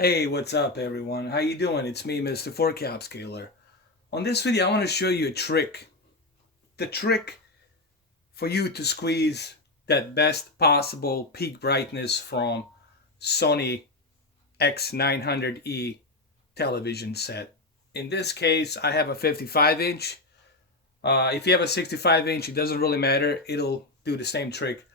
Hey, what's up everyone? How you doing? It's me, Mr. Forecap Scaler. On this video, I want to show you a trick. The trick for you to squeeze that best possible peak brightness from Sony X900e television set. In this case, I have a 55 inch. If you have a 65 inch, it doesn't really matter. It'll do the same trick.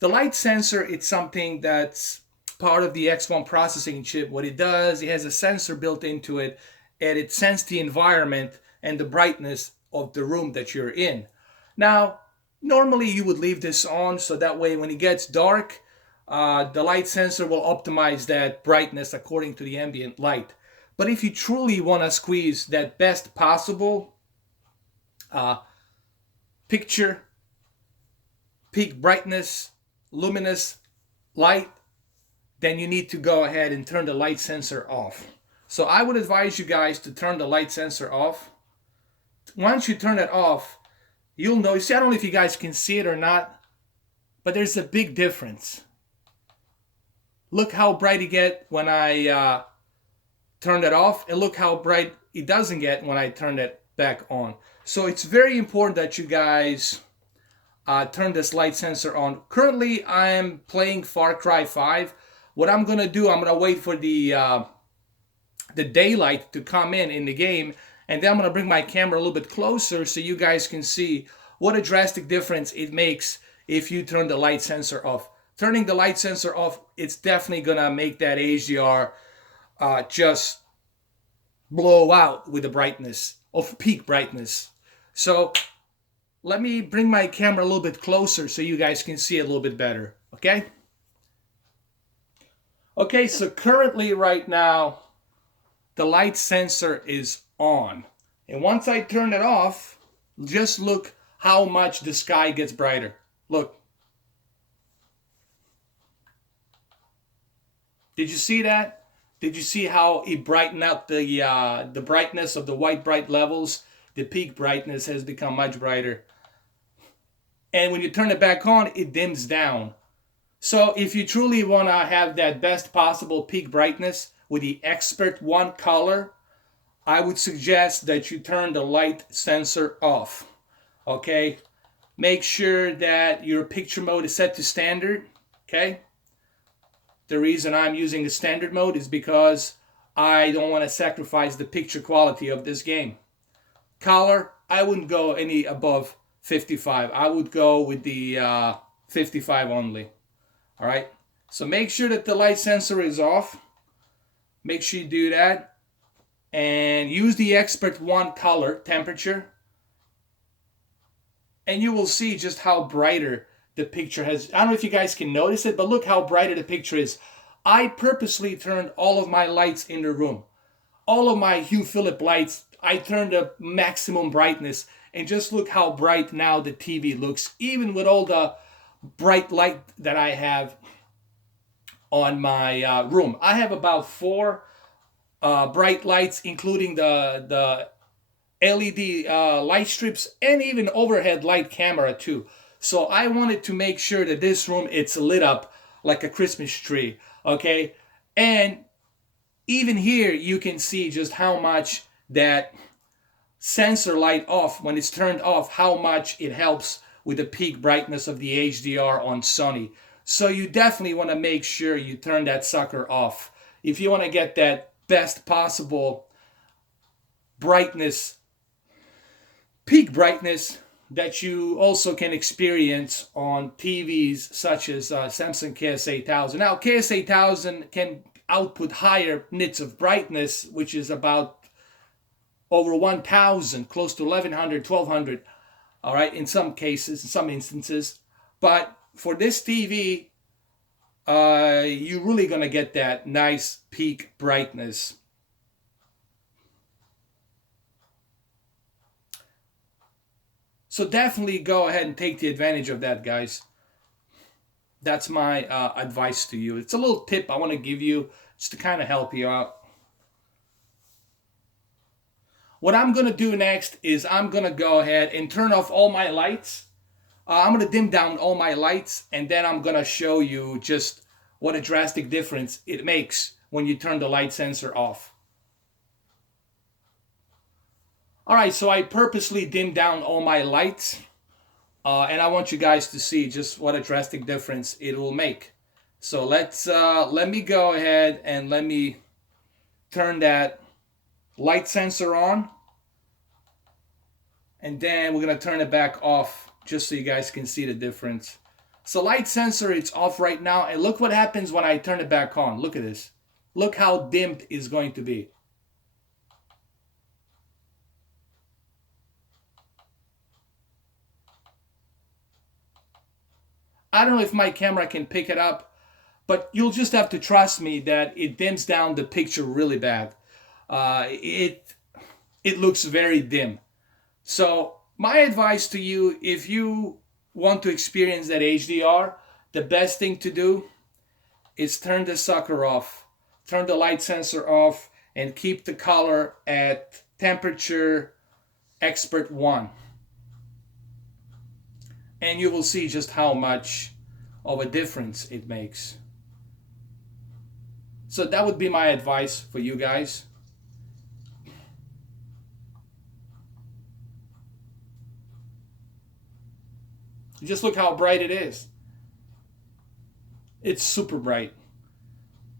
The light sensor, it's something that's part of the X1 processing chip. What it does, it has a sensor built into it, and it senses the environment and the brightness of the room that you're in. Now, normally you would leave this on so that way when it gets dark, the light sensor will optimize that brightness according to the ambient light. But if you truly want to squeeze that best possible picture, peak brightness, luminous light, then you need to go ahead and turn the light sensor off. So I would advise you guys to turn the light sensor off. Once you turn it off, you'll notice, I don't know if you guys can see it or not, but there's a big difference. Look how bright it gets when I turn it off, and look how bright it doesn't get when I turn it back on. So it's very important that you guys turn this light sensor on. Currently, I'm playing Far Cry 5. What I'm gonna do, I'm gonna wait for the daylight to come in the game, and then I'm gonna bring my camera a little bit closer so you guys can see what a drastic difference it makes if you turn the light sensor off. Turning the light sensor off, it's definitely gonna make that HDR just blow out with the brightness of peak brightness. So let me bring my camera a little bit closer so you guys can see it a little bit better, okay? Okay, so currently right now, the light sensor is on. And once I turn it off, just look how much the sky gets brighter. Look. Did you see that? Did you see how it brightened out the brightness of the white bright levels? The peak brightness has become much brighter. And when you turn it back on, it dims down. So if you truly want to have that best possible peak brightness with the Expert One color, I would suggest that you turn the light sensor off. Okay? Make sure that your picture mode is set to standard. Okay? The reason I'm using the standard mode is because I don't want to sacrifice the picture quality of this game. Color, I wouldn't go any above 55. I would go with the 55 only. All right, so make sure that the light sensor is off. Make sure you do that. And use the Expert One color temperature. And you will see just how brighter the picture has. I don't know if you guys can notice it, but look how brighter the picture is. I purposely turned all of my lights in the room. All of my Hue Philip lights, I turned the maximum brightness. And just look how bright now the TV looks, even with all the bright light that I have on my room. I have about 4 bright lights, including the LED light strips and even overhead light camera too. So I wanted to make sure that this room, it's lit up like a Christmas tree, okay? And even here you can see just how much that sensor light off, when it's turned off, how much it helps with the peak brightness of the HDR on Sony. So you definitely want to make sure you turn that sucker off if you want to get that best possible brightness, peak brightness that you also can experience on TVs such as Samsung KS8000. Now KS8000 can output higher nits of brightness, which is about over 1,000, close to 1,100, 1,200. All right, in some cases, in some instances. But for this TV, you're really going to get that nice peak brightness. So definitely go ahead and take the advantage of that, guys. That's my advice to you. It's a little tip I want to give you just to kind of help you out. What I'm going to do next is I'm going to go ahead and turn off all my lights. I'm going to dim down all my lights, and then I'm going to show you just what a drastic difference it makes when you turn the light sensor off. All right, so I purposely dimmed down all my lights, and I want you guys to see just what a drastic difference it will make. So let me go ahead and let me turn that light sensor on, and then we're gonna turn it back off just so you guys can see the difference. So light sensor, it's off right now, and look what happens when I turn it back on. Look at this. Look how dimmed it's going to be. I don't know if my camera can pick it up, but you'll just have to trust me that it dims down the picture really bad. It looks very dim. So my advice to you, if you want to experience that HDR, the best thing to do is turn the sucker off, turn the light sensor off, and keep the color at temperature expert 1. And you will see just how much of a difference it makes. So that would be my advice for you guys. Just look how bright it is. It's super bright.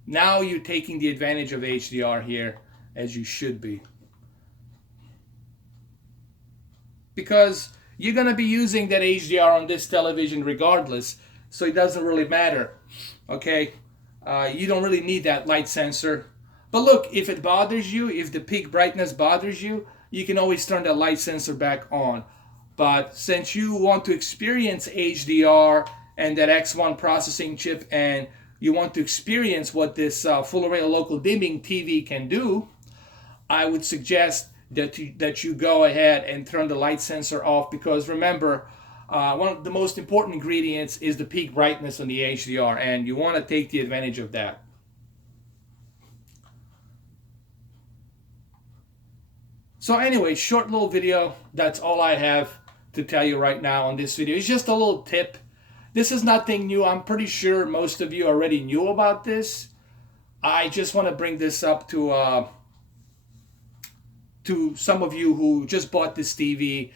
Now you're taking the advantage of HDR here, as you should be. Because you're going to be using that HDR on this television regardless, so it doesn't really matter. Okay? You don't really need that light sensor. But look, if it bothers you, if the peak brightness bothers you, you can always turn the light sensor back on. But since you want to experience HDR and that X1 processing chip, and you want to experience what this full array local dimming TV can do, I would suggest that you go ahead and turn the light sensor off, because remember, one of the most important ingredients is the peak brightness on the HDR, and you want to take the advantage of that. So anyway, short little video. That's all I have to tell you right now on this video. It's just a little tip. This is nothing new. I'm pretty sure most of you already knew about this. I just want to bring this up to some of you who just bought this TV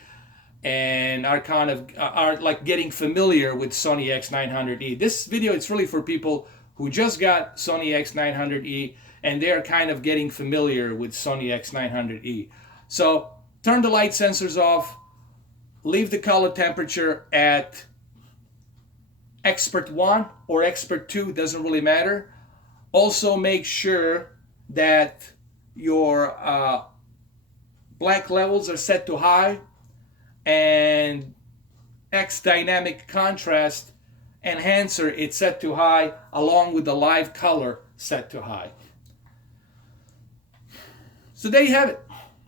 and are like getting familiar with Sony X900e. This video is really for people who just got Sony X900e and they're kind of getting familiar with Sony X900e. So turn the light sensors off, leave the color temperature at expert 1 or expert 2, doesn't really matter. Also make sure that your black levels are set to high, and X dynamic contrast enhancer it's set to high, along with the live color set to high. So there you have it.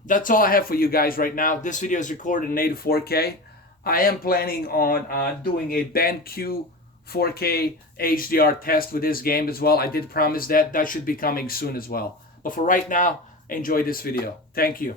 That's all I have for you guys right now. This video is recorded in native 4K. I am planning on doing a BenQ 4K HDR test with this game as well. I did promise that. That should be coming soon as well. But for right now, enjoy this video. Thank you.